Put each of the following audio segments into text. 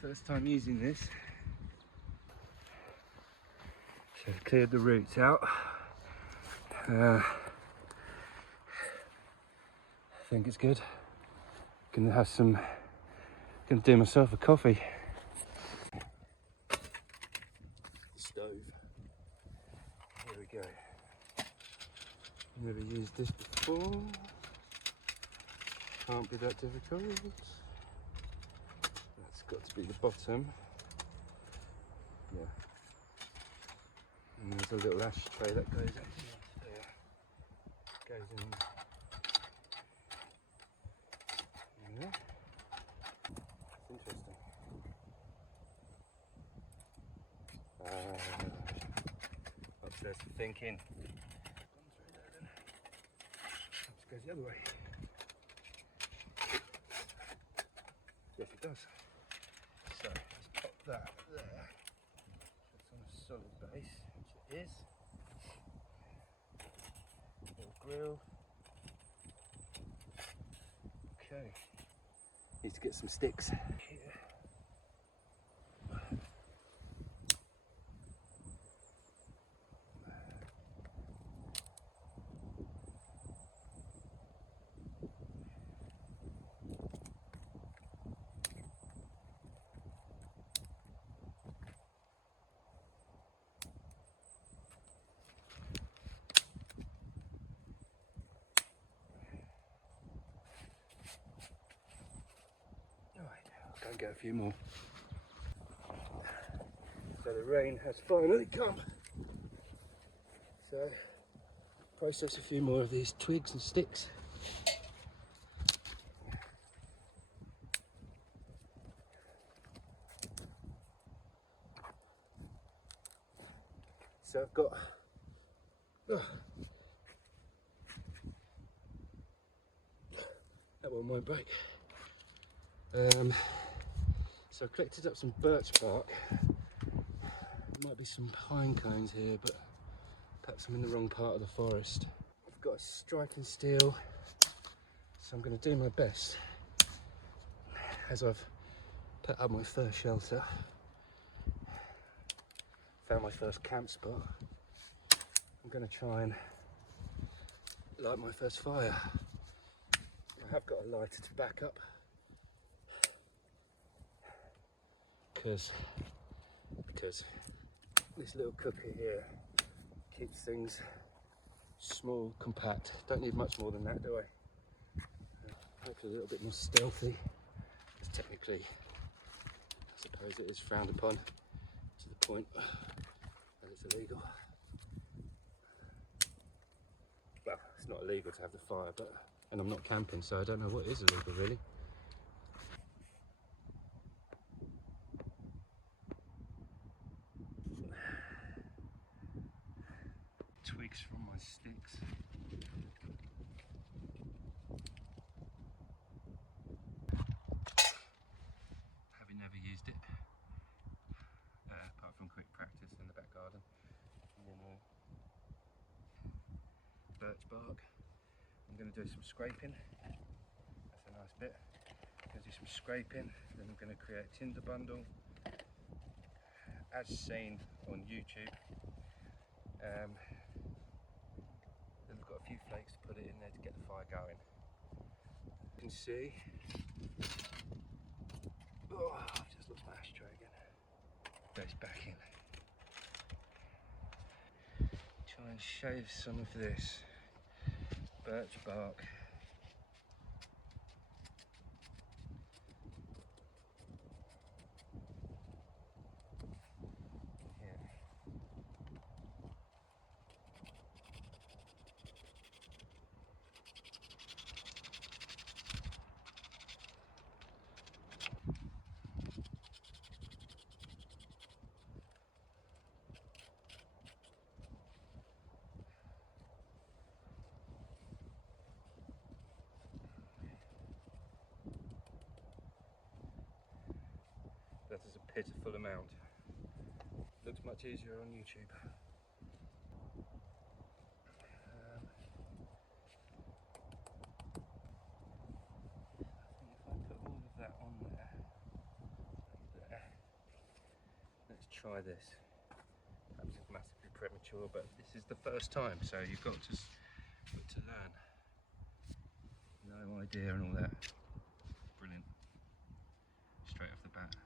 First time using this. So I've cleared the roots out. I think it's good. Gonna do myself a coffee. Stove. Here we go. Never used this before. Can't be that difficult. That's got to be the bottom. Yeah. And there's a little ashtray that goes in there. Goes in. Yeah. It's interesting. Upstairs for thinking. Let's go the other way. Yes, it does. So let's pop that there. It's on a solid base, which it is. Little grill. Okay. Need to get some sticks here. Go and get a few more. So the rain has finally come. So process a few more of these twigs and sticks. So I've got that one won't break. So I collected up some birch bark. There might be some pine cones here, but perhaps I'm in the wrong part of the forest. I've got a striking steel, so I'm going to do my best as I've put up my first shelter. Found my first camp spot. I'm going to try and light my first fire. I have got a lighter to back up because this little cooker here keeps things small, compact. Don't need much more than that, do I? Hopefully a little bit more stealthy, because technically I suppose it is frowned upon to the point that it's illegal. Well, it's not illegal to have the fire, and I'm not camping, so I don't know what is illegal really. Twigs from my sticks. Having never used it, apart from quick practice in the back garden. And then birch bark. I'm going to do some scraping. That's a nice bit. I'm going to do some scraping, then I'm going to create a tinder bundle as seen on YouTube. Then I've got a few flakes to put it in there to get the fire going. You can see, I've just lost my ashtray again. Goes back in. Try and shave some of this birch bark. That is a pitiful amount. Looks much easier on YouTube. I think if I put all of that on there, try this. Perhaps it's massively premature, but this is the first time, so you've got to learn. No idea and all that. Brilliant. Straight off the bat.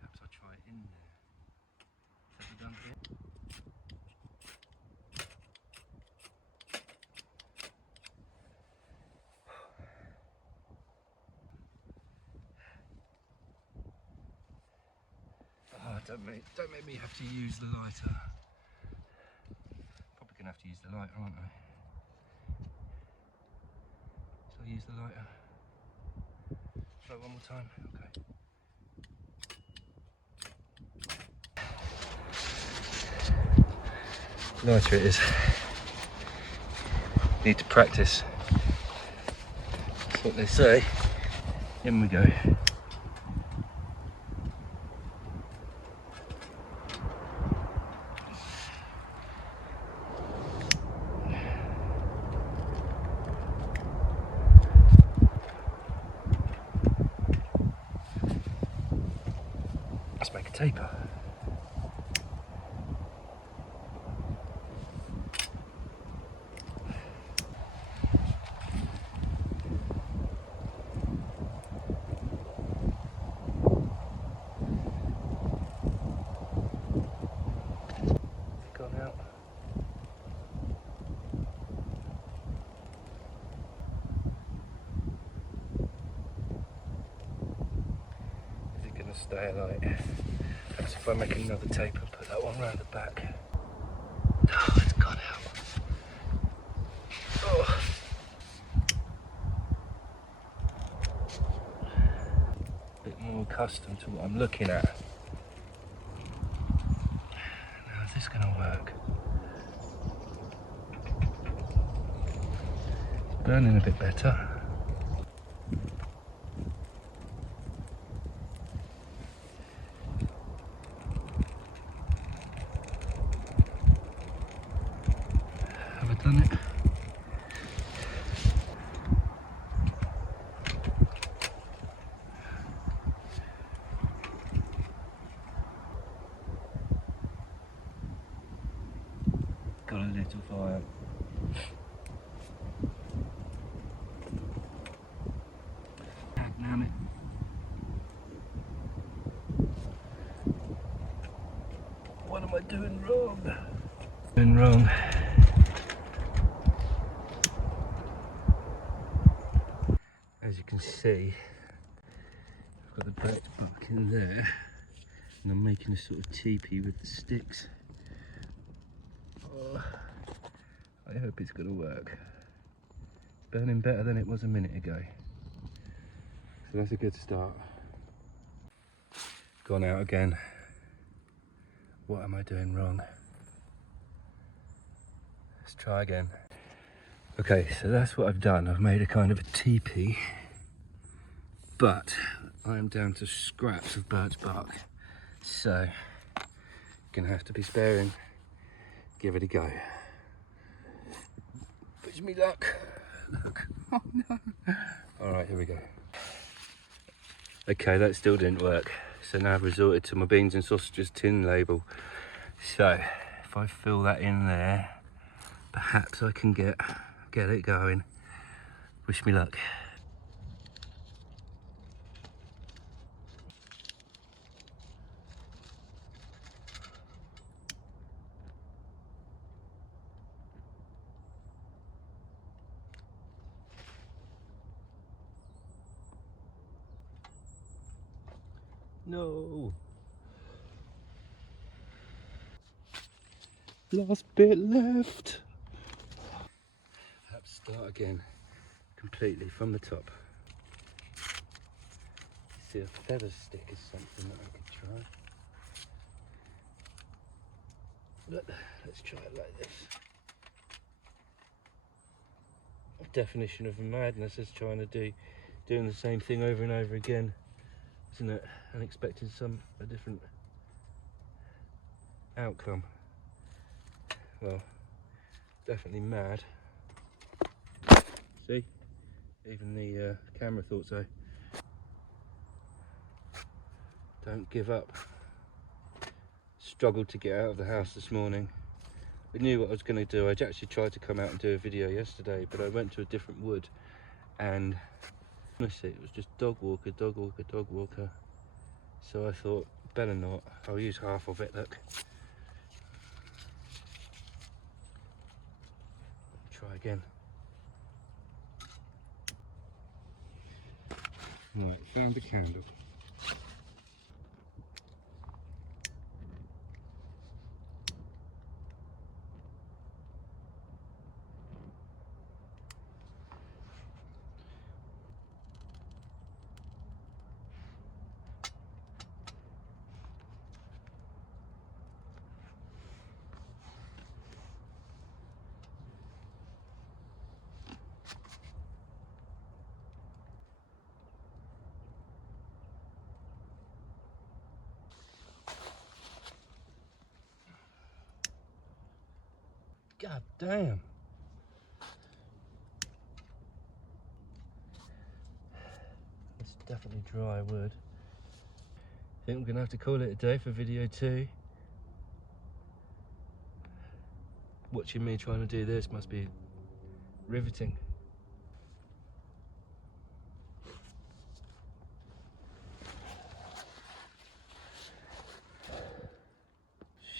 Perhaps I'll try it in there. Is that done here? Oh, don't make me have to use the lighter. Probably gonna have to use the lighter, aren't I? Shall I use the lighter? Try one more time. Okay. Lighter it is. Need to practice. That's what they say. In we go. Let's make a taper. Gone out. Is it going to stay alight? Perhaps if I make another taper, put that one round the back. Oh, it's gone out. Oh. Bit more accustomed to what I'm looking at. Now, is this going to work? It's burning a bit better. Have I done it? Got a little fire. Damn it. What am I doing wrong? Doing wrong. As you can see, I've got the birch bark in there, and I'm making a sort of teepee with the sticks. Oh, I hope it's going to work. It's burning better than it was a minute ago. So that's a good start. Gone out again. What am I doing wrong? Let's try again. Okay, so that's what I've done. I've made a kind of a teepee, but I'm down to scraps of birch bark. So, gonna have to be sparing. Give it a go. Wish me luck. Look. Oh no. Alright, here we go. Okay, that still didn't work. So now I've resorted to my beans and sausages tin label. So, if I fill that in there, perhaps I can get it going. Wish me luck. No. Last bit left. Perhaps start again completely from the top. See, a feather stick is something that I could try. But let's try it like this. definition of madness is trying to doing the same thing over and over again, isn't it? And expecting a different outcome. Well, definitely mad. See, even the camera thought so. Don't give up. Struggled to get out of the house this morning. I knew what I was going to do. I actually tried to come out and do a video yesterday, but I went to a different wood, and honestly it was just dog walker, dog walker, dog walker. So I thought, better not. I'll use half of it. Look, try again. Right, found the candle. God damn. It's definitely dry wood. I think we're gonna have to call it a day for video 2. Watching me trying to do this must be riveting.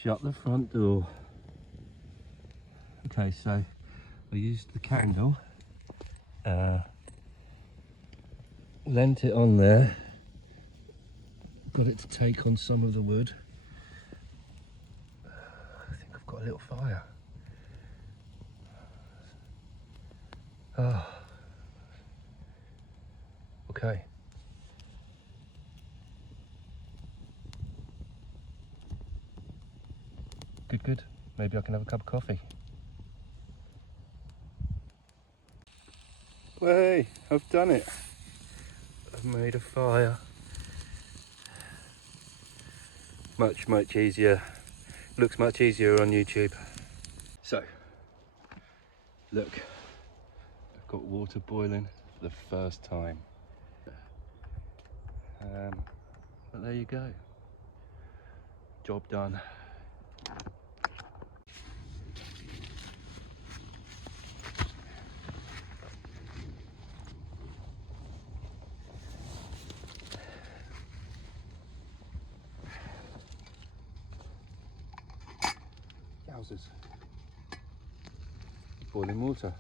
Shut the front door. Okay, so I used the candle, lent it on there, got it to take on some of the wood. I think I've got a little fire. Oh. Okay. Good, good. Maybe I can have a cup of coffee. Hey, I've done it. I've made a fire. Much easier. Looks much easier on YouTube. So, look, I've got water boiling for the first time. But there you go. Job done. Yowzers. Boiling water.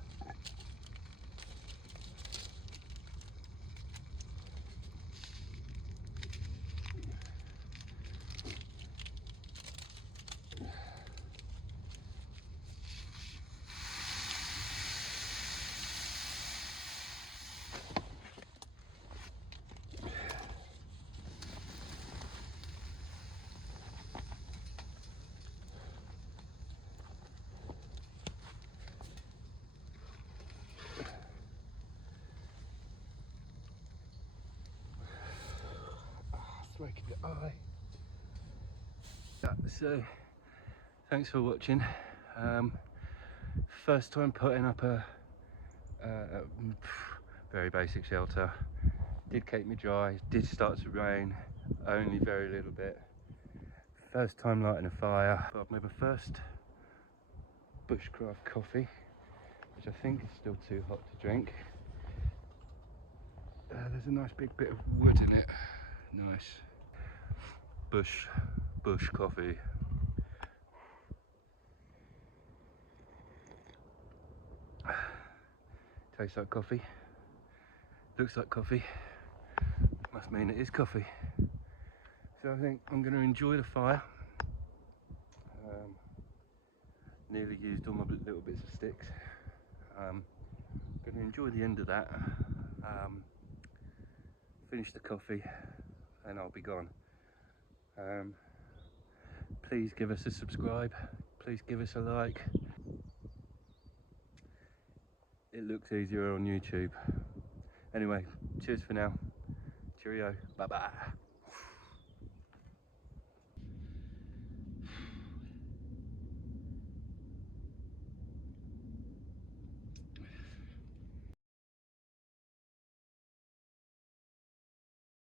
Smoking the eye. Yeah, so thanks for watching. First time putting up a very basic shelter. Did keep me dry, did start to rain, only very little bit. First time lighting a fire. I've made my first bushcraft coffee, which I think is still too hot to drink. There's a nice big bit of wood in it. Nice. Bush coffee. Tastes like coffee. Looks like coffee. Must mean it is coffee. So I think I'm going to enjoy the fire. Nearly used all my little bits of sticks. Going to enjoy the end of that. Finish the coffee and I'll be gone. Please give us a subscribe. Please give us a like. it looks easier on YouTube. Anyway, cheers for now. Cheerio. Bye bye.